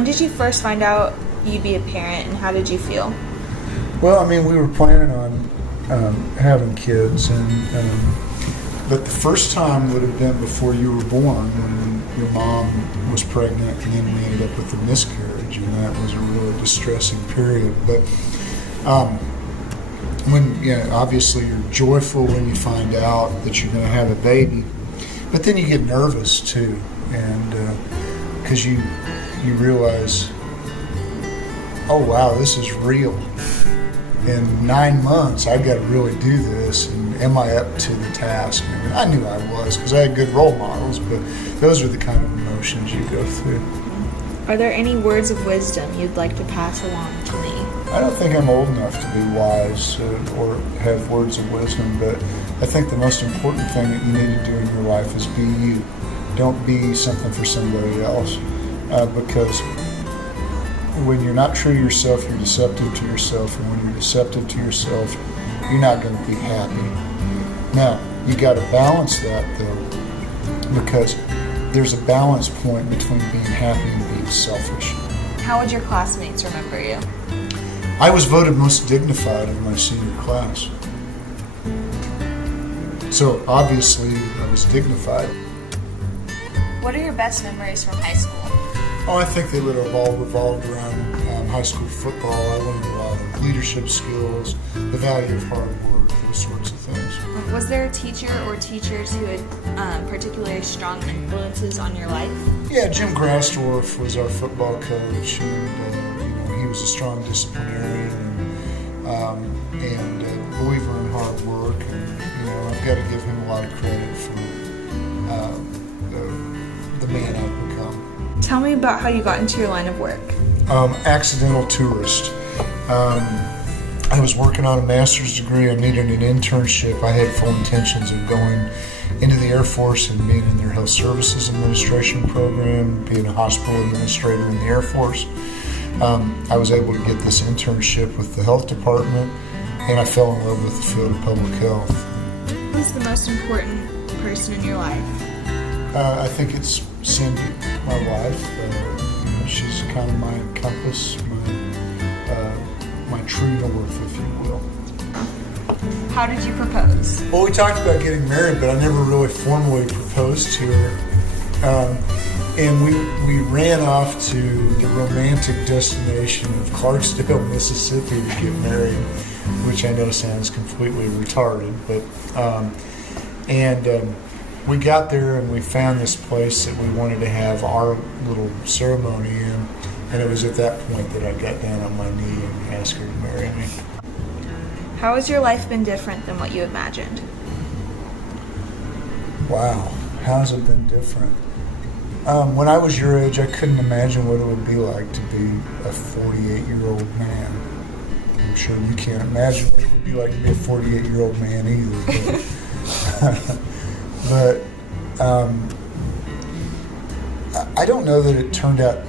When did you first find out you'd be a parent, and how did you feel? Well, I mean, we were planning on having kids, but the first time would have been before you were born, when your mom was pregnant, and then we ended up with a miscarriage, and that was a really distressing period. But obviously you're joyful when you find out that you're going to have a baby, but then you get nervous too, and because you realize, oh wow, this is real. In 9 months, I've got to really do this, and am I up to the task? I knew I was, because I had good role models, but those are the kind of emotions you go through. Are there any words of wisdom you'd like to pass along to me? I don't think I'm old enough to be wise or have words of wisdom, but I think the most important thing that you need to do in your life is be you. Don't be something for somebody else, because when you're not true to yourself, you're deceptive to yourself, and when you're deceptive to yourself, you're not going to be happy. Now, you got to balance that though, because there's a balance point between being happy and being selfish. How would your classmates remember you? I was voted most dignified in my senior class. So obviously I was dignified. What are your best memories from high school? Oh, I think they would have all revolved around high school football. I learned a lot of leadership skills, the value of hard work, those sorts of things. Was there a teacher or teachers who had particularly strong influences on your life? Yeah, Jim Grassdorf was our football coach, and he was a strong disciplinarian and a believer in hard work. And I've got to give him a lot of credit for the man I've become. Tell me about how you got into your line of work. Accidental tourist. I was working on a master's degree. I needed an internship. I had full intentions of going into the Air Force and being in their Health Services Administration program, being a hospital administrator in the Air Force. I was able to get this internship with the health department, and I fell in love with the field of public health. Who's the most important person in your life? I think it's Cindy, my wife. She's kind of my compass, my true north, if you will. How did you propose? Well, we talked about getting married, but I never really formally proposed to her. And we ran off to the romantic destination of Clarksdale, Mississippi to get married, which I know sounds completely retarded, but we got there and we found this place that we wanted to have our little ceremony in, and it was at that point that I got down on my knee and asked her to marry me. How has your life been different than what you imagined? Wow, how's it been different? When I was your age, I couldn't imagine what it would be like to be a 48-year-old man. I'm sure you can't imagine what it would be like to be a 48-year-old man either. But I don't know that it turned out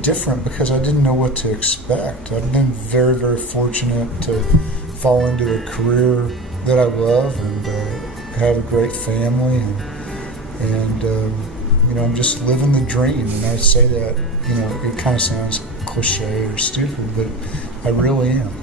different because I didn't know what to expect. I've been very, very fortunate to fall into a career that I love and have a great family, and I'm just living the dream. And I say that, it kind of sounds cliche or stupid, but I really am.